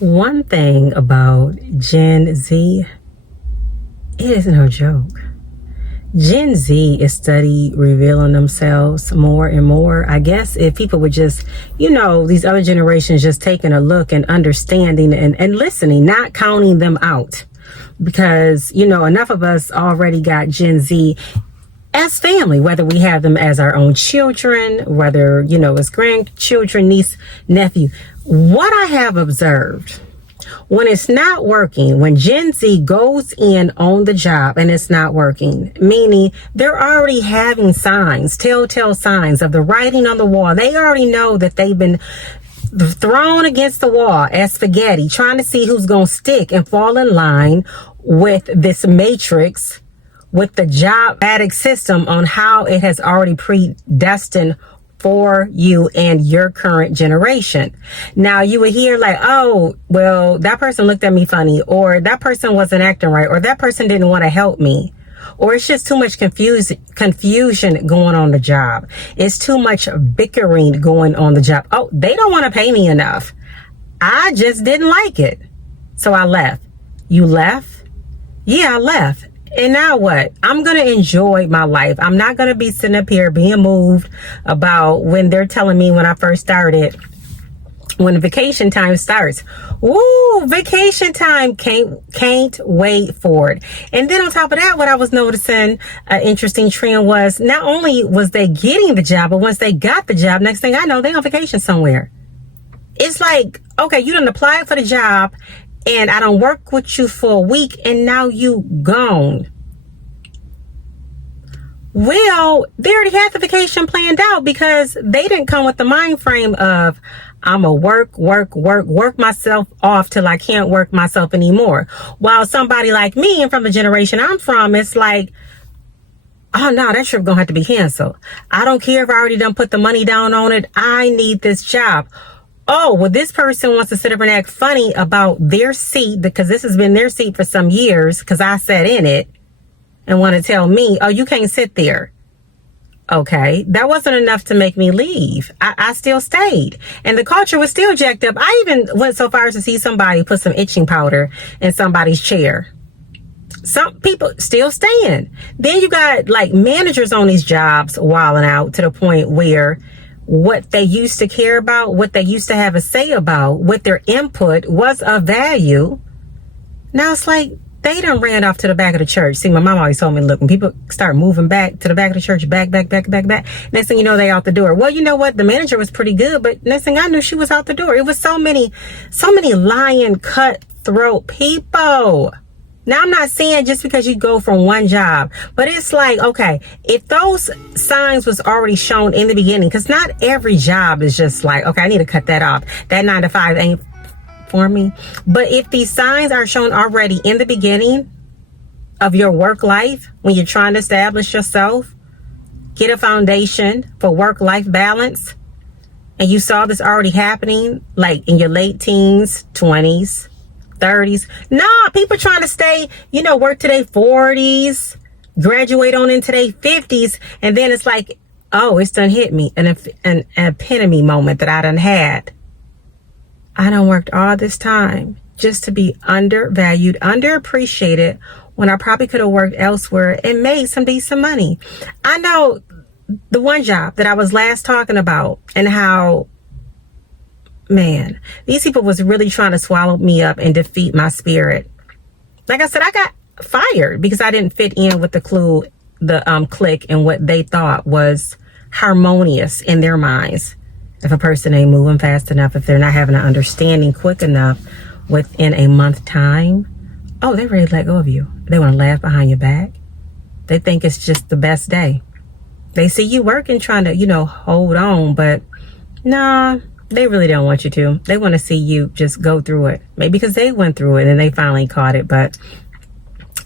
One thing about Gen Z, it is no joke. Gen Z is steady revealing themselves more and more. I guess if people would just, these other generations just taking a look and understanding and listening, not counting them out. Because, enough of us already got Gen Z as family, whether we have them as our own children, whether, as grandchildren, niece, nephew. What I have observed, when it's not working, when Gen Z goes in on the job and it's not working, meaning they're already having signs, telltale signs of the writing on the wall. They already know that they've been thrown against the wall as spaghetti, trying to see who's going to stick and fall in line with this matrix, with the job addict system on how it has already predestined for you and your current generation. Now you would hear like, oh, well, that person looked at me funny, or that person wasn't acting right, or that person didn't want to help me, or it's just too much confusion going on the job. It's too much bickering going on the job. Oh, they don't want to pay me enough. I just didn't like it, so I left. You left? Yeah, I left. And now what? I'm going to enjoy my life. I'm not going to be sitting up here being moved about when they're telling me when I first started, when vacation time starts. Woo, vacation time. Can't wait for it. And then on top of that, what I was noticing, an interesting trend was not only was they getting the job, but once they got the job, next thing I know, they on vacation somewhere. It's like, okay, you didn't apply for the job, and I don't work with you for a week, and now you gone. Well, they already had the vacation planned out because they didn't come with the mind frame of, I'm going to work myself off till I can't work myself anymore. While somebody like me and from the generation I'm from, it's like, oh no, that trip going to have to be canceled. I don't care if I already done put the money down on it. I need this job. Oh, well, this person wants to sit up and act funny about their seat because this has been their seat for some years because I sat in it, and want to tell me, oh, you can't sit there. Okay, that wasn't enough to make me leave. I still stayed, and the culture was still jacked up. I even went so far as to see somebody put some itching powder in somebody's chair. Some people still staying. Then you got like managers on these jobs wilding out to the point where what they used to care about, what they used to have a say about, what their input was of value. Now it's like they done ran off to the back of the church. See, my mom always told me, look, when people start moving back to the back of the church, back, next thing you know, they out the door. Well, you know what? The manager was pretty good, but next thing I knew, she was out the door. It was so many lying, cutthroat people. Now, I'm not saying just because you go from one job, but it's like, okay, if those signs was already shown in the beginning, because not every job is just like, okay, I need to cut that off. That 9 to 5 ain't for me. But if these signs are shown already in the beginning of your work life, when you're trying to establish yourself, get a foundation for work-life balance, and you saw this already happening, like in your late teens, 20s, 30s. Nah, people trying to stay, work to their 40s, graduate on into their 50s, and then it's like, oh, it's done hit me, an epitome moment that I done had. I done worked all this time just to be undervalued, underappreciated, when I probably could have worked elsewhere and made some decent money. I know the one job that I was last talking about, and how, man, these people was really trying to swallow me up and defeat my spirit. Like I said, I got fired because I didn't fit in with the clique and what they thought was harmonious in their minds. If a person ain't moving fast enough, if they're not having an understanding quick enough within a month time, oh, they're ready to let go of you. They want to laugh behind your back. They think it's just the best day. They see you working, trying to, hold on, but nah, they really don't want you to. They want to see you just go through it. Maybe because they went through it and they finally caught it, but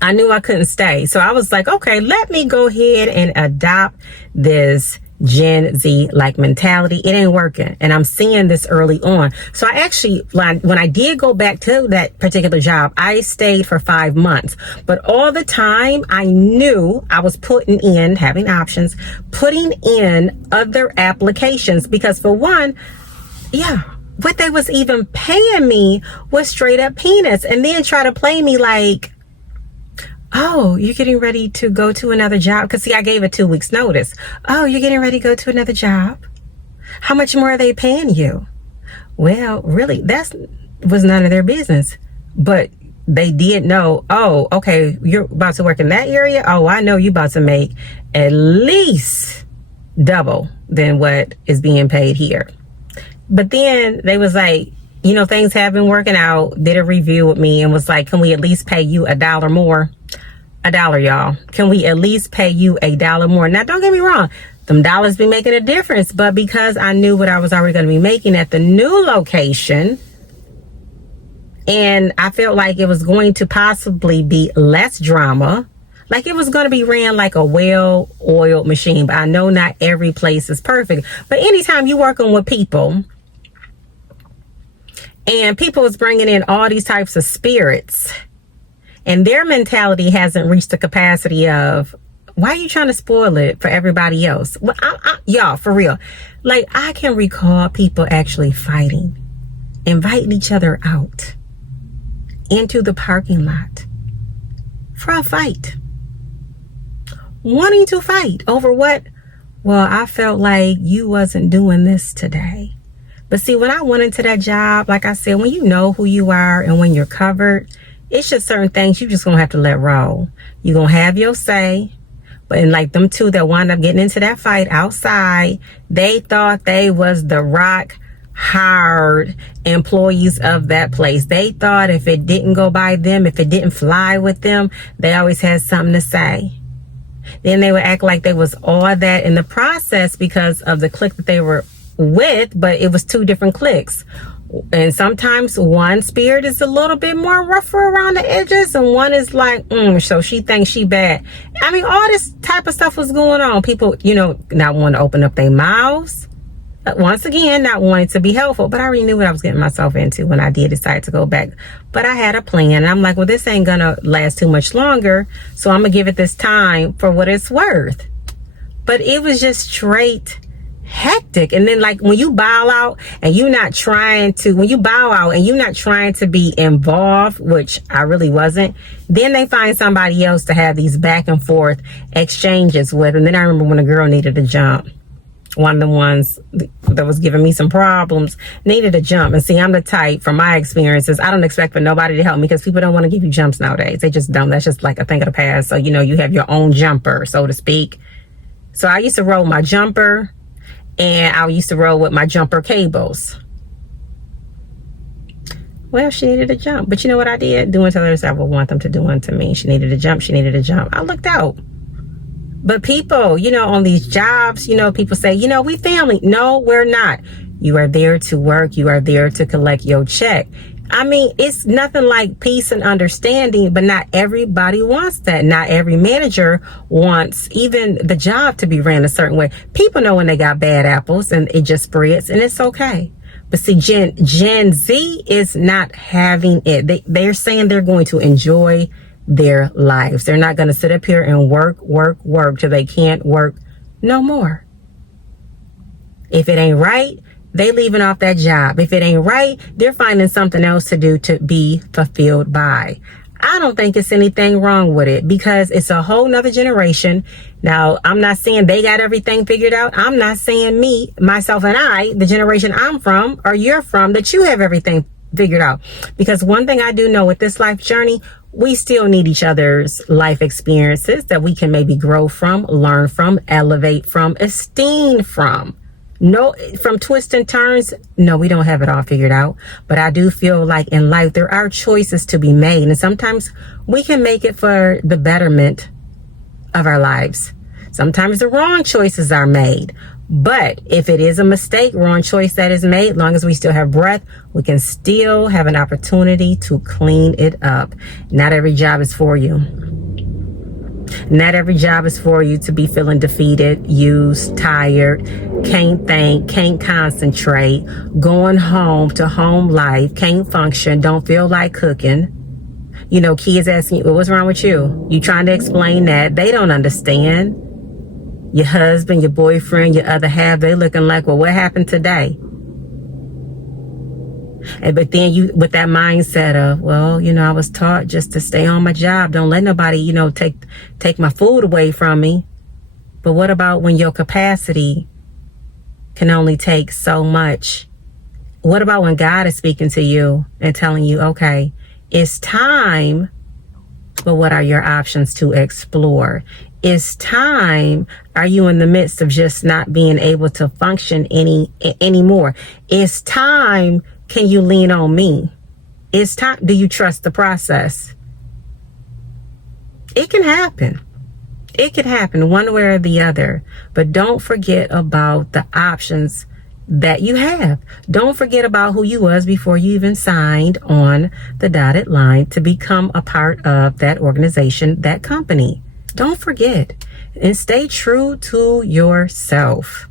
I knew I couldn't stay. So I was like, okay, let me go ahead and adopt this Gen Z like mentality. It ain't working, and I'm seeing this early on. So I actually, when I did go back to that particular job, I stayed for 5 months, but all the time I knew I was putting in, having options, putting in other applications, because for one, yeah, what they was even paying me was straight up peanuts, and then try to play me like, oh, you're getting ready to go to another job. Because see, I gave a 2 weeks notice. Oh, you're getting ready to go to another job. How much more are they paying you? Well, really, that was none of their business. But they did know, oh, okay, you're about to work in that area. Oh, I know you're about to make at least double than what is being paid here. But then they was like, you know, things have been working out, did a review with me and was like, can we at least pay you $1 more? $1, y'all. Can we at least pay you $1 more? Now, don't get me wrong. Them dollars be making a difference. But because I knew what I was already going to be making at the new location, and I felt like it was going to possibly be less drama, like it was going to be ran like a well-oiled machine. But I know not every place is perfect. But anytime you're working with people, and people is bringing in all these types of spirits, and their mentality hasn't reached the capacity of, why are you trying to spoil it for everybody else? Well, y'all, for real. Like, I can recall people actually fighting, inviting each other out into the parking lot for a fight. Wanting to fight over what? Well, I felt like you wasn't doing this today. But see, when I went into that job, like I said, when you know who you are and when you're covered, it's just certain things you just gonna have to let roll. You're gonna have your say. But in like them two that wound up getting into that fight outside, they thought they was the rock hard employees of that place. They thought if it didn't go by them, if it didn't fly with them, they always had something to say. Then they would act like they was all that in the process because of the clique that they were with, but it was two different cliques. And sometimes one spirit is a little bit more rougher around the edges, and one is like, so she thinks she bad. I mean, all this type of stuff was going on. People, you know, not wanting to open up their mouths. Once again, not wanting to be helpful. But I already knew what I was getting myself into when I did decide to go back. But I had a plan. And I'm like, well, this ain't going to last too much longer. So I'm going to give it this time for what it's worth. But it was just straight hectic. And then like when you bow out and you're not trying to, be involved, which I really wasn't, then they find somebody else to have these back and forth exchanges with. And then I remember when a girl needed a jump, one of the ones that was giving me some problems needed a jump. And see, I'm the type, from my experiences, I don't expect for nobody to help me because people don't want to give you jumps nowadays. They just don't. That's just like a thing of the past. So, you know, you have your own jumper, so to speak. So I used to roll my jumper, and I used to roll with my jumper cables. Well, she needed a jump. But you know what I did? Do unto others I would want them to do unto me. She needed a jump. I looked out. But people, you know, on these jobs, you know, people say, you know, we family. No, we're not. You are there to work. You are there to collect your check. I mean, it's nothing like peace and understanding, but not everybody wants that. Not every manager wants even the job to be ran a certain way. People know when they got bad apples and it just spreads, and it's okay. But see, Gen Z is not having it. They're saying they're going to enjoy their lives. They're not going to sit up here and work till they can't work no more. If it ain't right, they leaving off that job. If it ain't right, they're finding something else to do to be fulfilled by. I don't think it's anything wrong with it because it's a whole nother generation. Now, I'm not saying they got everything figured out. I'm not saying me, myself, and I, the generation I'm from or you're from, that you have everything figured out. Because one thing I do know with this life journey, we still need each other's life experiences that we can maybe grow from, learn from, elevate from, esteem from. No, from twists and turns, no, we don't have it all figured out. But I do feel like in life, there are choices to be made. And sometimes we can make it for the betterment of our lives. Sometimes the wrong choices are made. But if it is a mistake, wrong choice that is made, long as we still have breath, we can still have an opportunity to clean it up. Not every job is for you. Not every job is for you to be feeling defeated, used, tired, can't think, can't concentrate, going home to home life, can't function, don't feel like cooking. You know, kids asking you, well, what's wrong with you? You trying to explain that. They don't understand. Your husband, your boyfriend, your other half, they looking like, well, what happened today? But then you, with that mindset of, well, I was taught just to stay on my job. Don't let nobody, take my food away from me. But what about when your capacity can only take so much? What about when God is speaking to you and telling you, okay, it's time, but what are your options to explore? It's time. Are you in the midst of just not being able to function anymore? It's time. Can you lean on me? It's time. Do you trust the process? It can happen. It can happen one way or the other. But don't forget about the options that you have. Don't forget about who you was before you even signed on the dotted line to become a part of that organization, that company. Don't forget, and stay true to yourself.